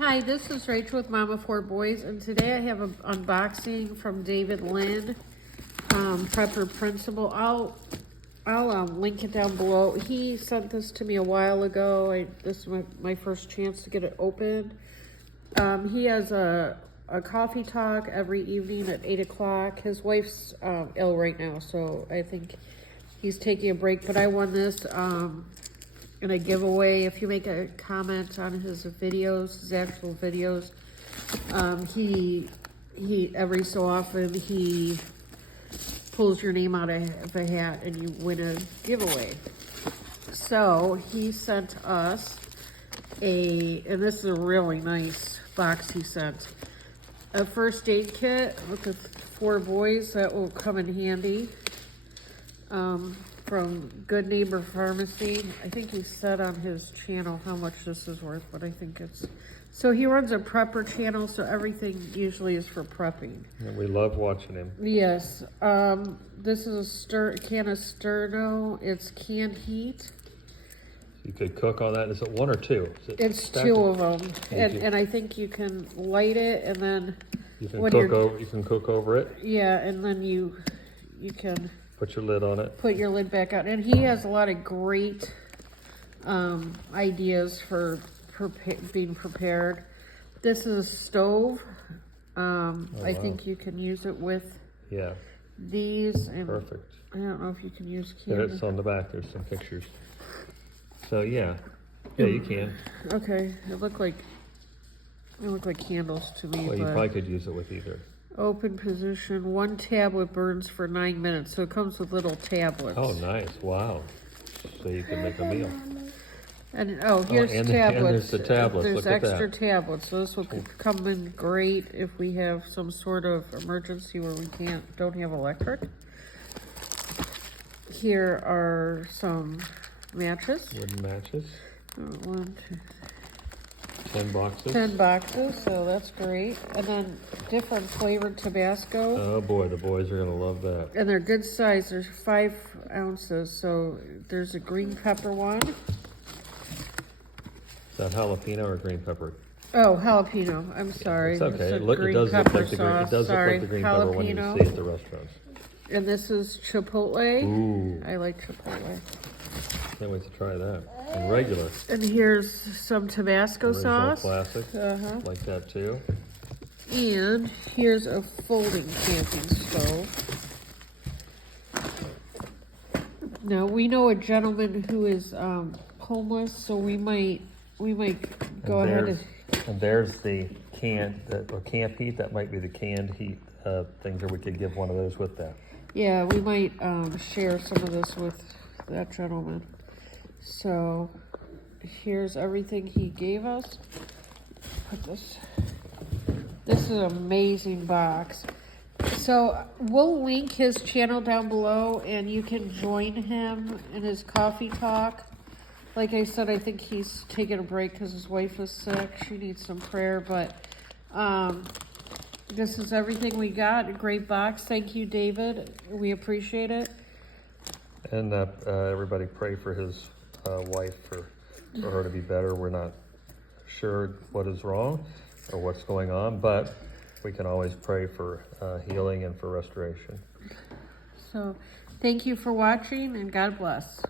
Hi, this is Rachel with Mom of Four Boys, and today I have an unboxing from David Lynn, Prepper Principal. I'll link it down below. He sent this to me a while ago. This is my first chance to get it open. He has a coffee talk every evening at 8 o'clock. His wife's ill right now, so I think he's taking a break, but I won this in a giveaway. If you make a comment on his videos, his actual videos, he every so often he pulls your name out of a hat and you win a giveaway. So he sent us and this is a really nice box he sent, a first aid kit with the 4 boys that will come in handy. From Good Neighbor Pharmacy. I think he said on his channel how much this is worth, but I think it's... So he runs a prepper channel, so everything usually is for prepping. And we love watching him. Yes. This is a can of Sterno. It's canned heat. You could cook on that. Is it 1 or 2? It's 2 of them. And I think you can light it and then... You can cook over it? Yeah, and then you can... Put your lid on it. Put your lid back on. And he has a lot of great ideas for being prepared. This is a stove. I think you can use it with these. And perfect. I don't know if you can use candles. It's on the back. There's some pictures. So yeah, you can. Okay, they look like candles to me. Well, you probably could use it with either. Open position, 1 tablet burns for 9 minutes. So it comes with little tablets. Oh, nice. Wow. So you can make a meal. And here's tablets. And there's the tablets. There's Look at extra that. tablets. So this will come in great if we have some sort of emergency where we don't have electric. Here are some matches. Wooden matches. 1, 2, 10 boxes. 10 boxes, so that's great. And then different flavored Tabasco. Oh boy, the boys are gonna love that. And they're good size. There's 5 ounces. So there's a green pepper one. Is that jalapeno or green pepper? Oh, jalapeno. I'm sorry. It's okay. It does look like the green pepper when you see it at the restaurants. And this is chipotle. Ooh. I like chipotle. Can't wait to try that. And regular. And here's some Tabasco sauce. Classic. Like that too. And here's a folding camping stove. Now we know a gentleman who is homeless, so we might go ahead and there's the canned or camp heat. That might be the canned heat things, or we could give one of those with that. Yeah, we might share some of this with that gentleman. So here's everything he gave us. Put this. This is an amazing box. So we'll link his channel down below, and you can join him in his coffee talk. Like I said, I think he's taking a break because his wife is sick. She needs some prayer, but this is everything we got. A great box. Thank you, David. We appreciate it. And everybody pray for his wife for her to be better. We're not sure what is wrong or what's going on, but we can always pray for healing and for restoration. So thank you for watching, and God bless.